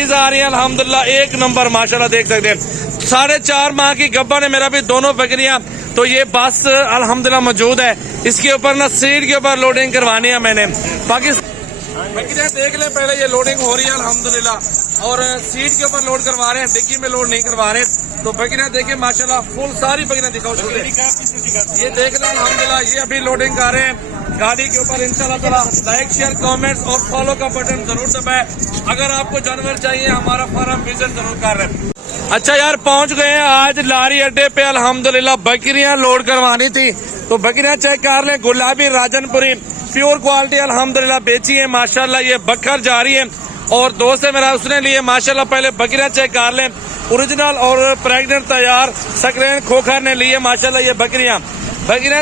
चीज आ रही है अल्हम्दुलिल्लाह एक नंबर माशाल्लाह देख सकते हैं। 4.5 माह की गब्बा ने मेरा भी दोनों बकरियां, तो ये बस अल्हम्दुलिल्लाह मौजूद है। इसके ऊपर ना सीट के ऊपर लोडिंग करवानी है मैंने। पाकिस्तान बकरियां देख लें, पहले ये लोडिंग हो रही है अल्हम्दुलिल्लाह, और सीट के ऊपर लोड करवा रहे हैं, डिक्की में लोड नहीं करवा रहे। तो बकरियां देखिए माशाल्लाह फुल सारी बकरियां दिखाओ, ये देख लें अल्हम्दुलिल्लाह, ये अभी लोडिंग कर रहे हैं गाड़ी के ऊपर। इंशाल्लाह ताला लाइक शेयर कमेंट्स और फॉलो का बटन जरूर दबाएं। अगर आपको जानवर चाहिए हमारा फार्म विजिट जरूर कर रहे हैं। अच्छा यार, पहुंच गए हैं आज लारी अड्डे पे अल्हम्दुलिल्लाह। बकरियां लोड करवानी थी तो बकरियां चेक कर लें। गुलाबी राजनपुरी प्योर क्वालिटी अल्हम्दुलिल्लाह बेची है माशाल्लाह। ये बकर जा रही है और दोस्त है मेरा, उसने लिए माशाल्लाह। पहले बकरियां चेक कर लें, ओरिजिनल और प्रेग्नेंट तैयार सकरेन खोखर ने लिए माशाल्लाह। ये बकरियां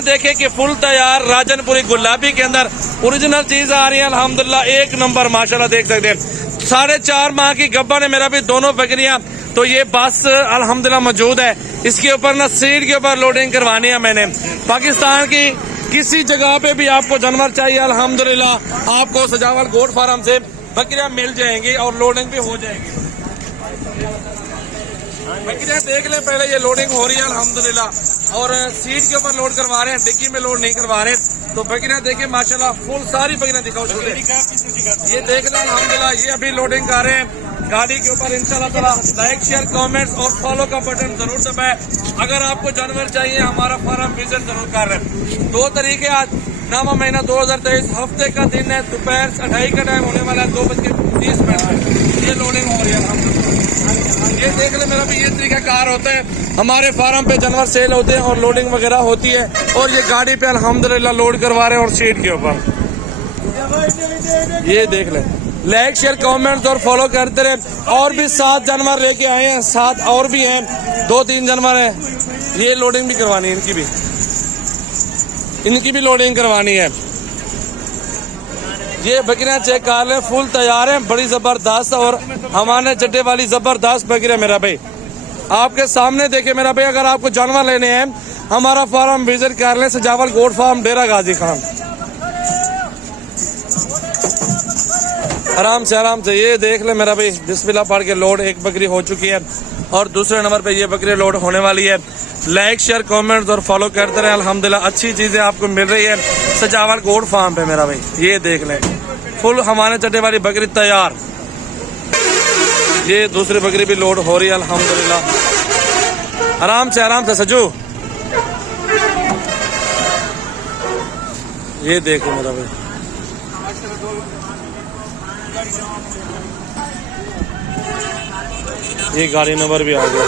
देखे कि फुल तैयार राजनपुरी गुलाबी के अंदर ओरिजिनल चीज आ रही है अल्हम्दुलिल्लाह एक नंबर माशाल्लाह देख सकते हैं। 4.5 माह की गब्बा ने मेरा भी दोनों बकरियां, तो ये बस अल्हम्दुलिल्लाह मौजूद है। इसके ऊपर ना सीट के ऊपर लोडिंग करवानी है मैंने। पाकिस्तान की किसी जगह पे भी आपको जानवर चाहिए अल्हम्दुलिल्लाह आपको सजावल गोट फार्म से बकरियां मिल जाएंगी और लोडिंग भी हो जाएगी। बकरियां देख लें, पहले ये लोडिंग हो रही है अल्हम्दुलिल्लाह, और सीट के ऊपर लोड करवा रहे हैं, डिक्की में लोड नहीं करवा रहे। तो बकरियां देखिए माशाल्लाह फुल सारी बकरियां दिखाओ, ये देख लें अल्हम्दुलिल्लाह, ये अभी लोडिंग कर रहे हैं गाड़ी के ऊपर। इंशाल्लाह ताला लाइक शेयर कमेंट्स और फॉलो का बटन जरूर दबाएं। अगर आपको जानवर चाहिए हमारा फार्म विजिट जरूर कर रहे हैं। 2 तारीख है आज, 9वां महीना 2023, हफ्ते का दिन है। दोपहर 2:30 का टाइम होने वाला है, 2:30 ये लोडिंग हो रही है। ये देख ले मेरा भी ये तरीका कार होता है, हमारे फार्म पे जानवर सेल होते हैं और लोडिंग वगैरह होती है, और ये गाड़ी पे अल्हम्दुलिल्लाह लोड करवा रहे हैं और सीट के ऊपर। ये देख ले, लाइक शेयर कमेंट्स और फॉलो करते रहे। और भी 7 जानवर लेके आए हैं, 7 और भी हैं, 2-3 जानवर हैं। ये लोडिंग भी करवानी है, इनकी भी लोडिंग करवानी है। ये बकरियां चेक कर लें, फुल तैयार है, बड़ी जबरदस्त और हमारे चड्डे वाली जबरदस्त बकरियां मेरा भाई आपके सामने देखे मेरा भाई। अगर आपको जानवर लेने हैं हमारा फार्म विजिट कर लें, सजावल गोट फार्म, डेरा गाजी खान। आराम से ये देख ले मेरा भाई, बिस्मिल्लाह पढ़ के लोड एक बकरी हो चुकी है और दूसरे नंबर पे ये बकरी लोड होने वाली है। लाइक शेयर कमेंट्स और फॉलो करते रहे। अल्हम्दुलिल्लाह अच्छी चीजें आपको मिल रही है सजावल गोट फार्म पे मेरा भाई। ये देख लें, फुल हमारे चड्डे वाली बकरी तैयार। ये दूसरी बकरी भी लोड हो रही है अल्हम्दुलिल्लाह। आराम से सजू, ये देखो मेरा भाई, ये गाड़ी नंबर भी आ गया।